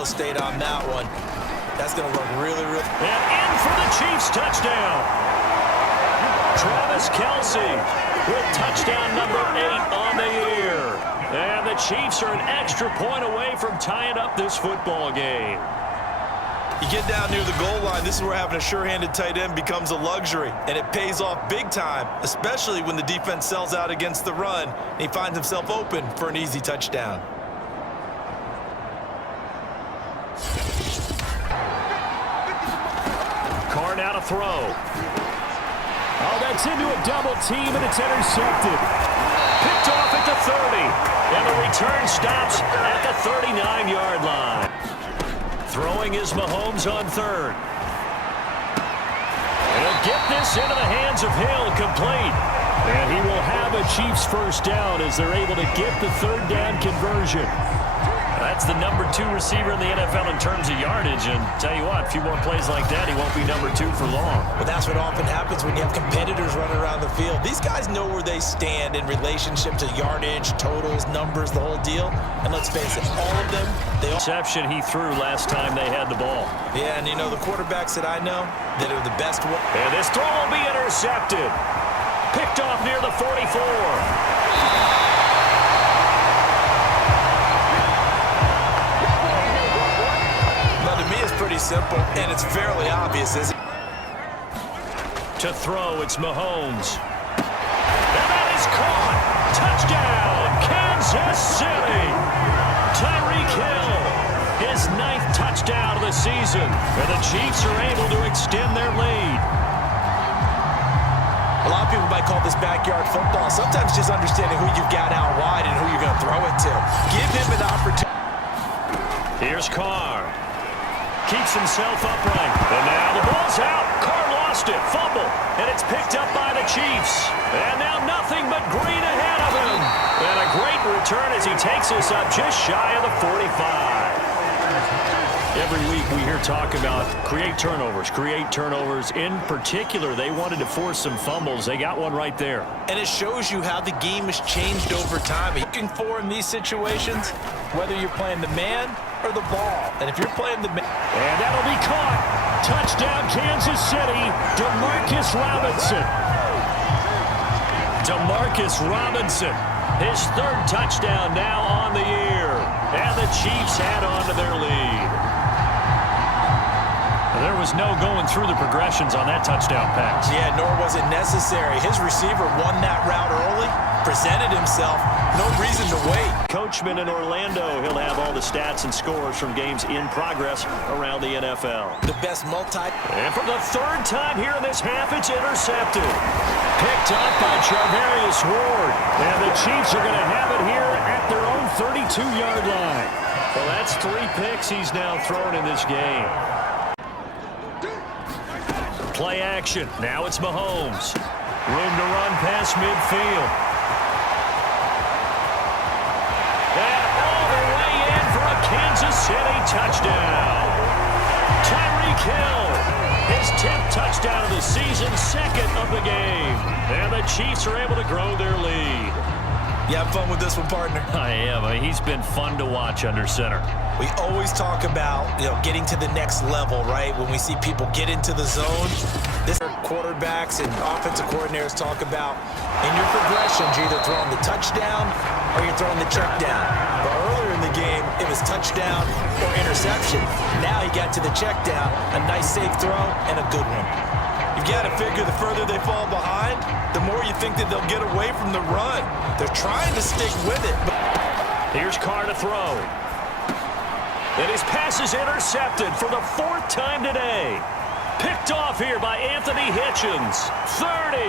real estate on that one. That's going to look really, really... And in for the Chiefs touchdown. Travis Kelce with touchdown number 8 on the year. And the Chiefs are an extra point away from tying up this football game. You get down near the goal line, this is where having a sure-handed tight end becomes a luxury, and it pays off big time, especially when the defense sells out against the run, and he finds himself open for an easy touchdown. Carr now to throw. Oh, that's into a double team, and it's intercepted. Picked off at the 30, and the return stops at the 39-yard line. Throwing is Mahomes on third. And he'll get this into the hands of Hill, complete. And he will have a Chiefs first down as they're able to get the third down conversion. That's the number 2 receiver in the NFL in terms of yardage. And tell you what, a few more plays like that, he won't be number 2 for long. Well, that's what often happens when you have competitors running around the field. These guys know where they stand in relationship to yardage, totals, numbers, the whole deal. And let's face it, all of them, they all... Interception he threw last time they had the ball. Yeah, and you know, the quarterbacks that I know that are the best one. And this throw will be intercepted. Picked off near the 44. Pretty simple, and it's fairly obvious, isn't it? To throw, it's Mahomes. And that is caught. Touchdown, Kansas City. Tyreek Hill, his 9th touchdown of the season. And the Chiefs are able to extend their lead. A lot of people might call this backyard football. Sometimes just understanding who you've got out wide and who you're going to throw it to. Give him an opportunity. Here's Carr. Keeps himself upright. And now the ball's out. Carr lost it. Fumble. And it's picked up by the Chiefs. And now nothing but green ahead of him. And a great return as he takes us up just shy of the 45. Every week we hear talk about create turnovers. In particular, they wanted to force some fumbles. They got one right there. And it shows you how the game has changed over time. Looking for in these situations, whether you're playing the man or the ball. And if you're playing the man... And that'll be caught. Touchdown, Kansas City. Demarcus Robinson. Demarcus Robinson. His 3rd touchdown now on the year. And the Chiefs add on to their lead. There was no going through the progressions on that touchdown pass. Yeah, nor was it necessary. His receiver won that route early, presented himself, no reason to wait. Coachman in Orlando, he'll have all the stats and scores from games in progress around the NFL. The best And for the 3rd time here in this half, it's intercepted. Picked up by Charvarius Ward. And the Chiefs are going to have it here at their own 32-yard line. Well, that's 3 picks he's now thrown in this game. Play action. Now it's Mahomes. Room to run past midfield. And all the way in for a Kansas City touchdown. Tyreek Hill, his 10th touchdown of the season, 2nd of the game. And the Chiefs are able to grow their lead. You have fun with this one, partner? I am. He's been fun to watch under center. We always talk about, getting to the next level, right? When we see people get into the zone, this quarterbacks and offensive coordinators talk about in your progressions, you're either throwing the touchdown or you're throwing the check down. But earlier in the game, it was touchdown or interception. Now he got to the check down, a nice safe throw and a good one. You've got to figure the further they fall behind, the more you think that they'll get away from the run. They're trying to stick with it. Here's Carr to throw. And his pass is intercepted for the 4th time today. Picked off here by Anthony Hitchens. 30.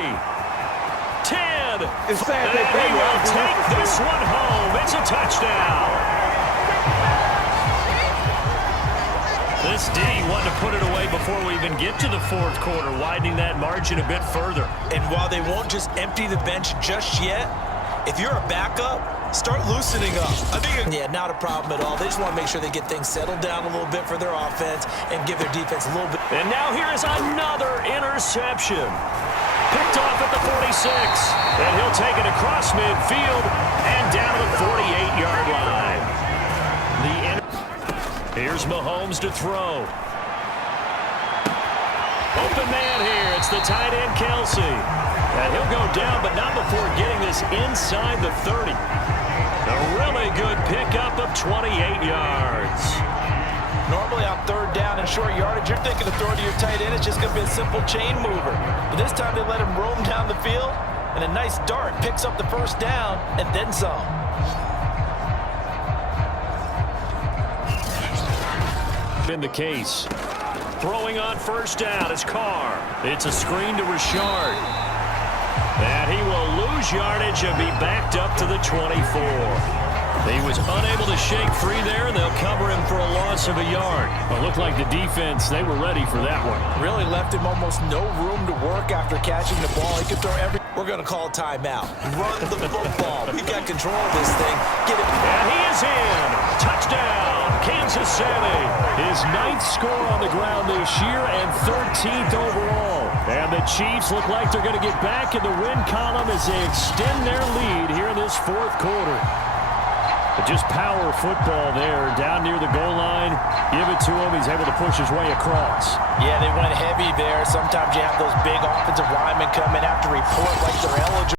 10. And he will take this one home. It's a touchdown. This D wanted to put it away before we even get to the 4th quarter, widening that margin a bit further. And while they won't just empty the bench just yet, if you're a backup, start loosening up. Yeah, not a problem at all. They just want to make sure they get things settled down a little bit for their offense and give their defense a little bit. And now here is another interception. Picked off at the 46. And he'll take it across midfield and down to the 48-yard line. Here's Mahomes to throw. Open man here. It's the tight end, Kelsey. And he'll go down, but not before getting this inside the 30. A really good pickup of 28 yards. Normally on third down and short yardage, you're thinking of throwing to your tight end. It's just going to be a simple chain mover. But this time they let him roam down the field, and a nice dart picks up the first down and then some. In the case. Throwing on first down is Carr. It's a screen to Richard. And he will lose yardage and be backed up to the 24. He was unable to shake free there, and they'll cover him for a loss of a yard. It looked like the defense, they were ready for that one. Really left him almost no room to work after catching the ball. He could throw every... We're going to call timeout. Run the football. We've got control of this thing. Get it. And he is in. Touchdown, Kansas City. His 9th score on the ground this year and 13th overall. And the Chiefs look like they're going to get back in the win column as they extend their lead here in this 4th quarter. But just power football there, down near the goal line. Give it to him. He's able to push his way across. Yeah, they went heavy there. Sometimes you have those big offensive linemen come in, have to report like they're eligible.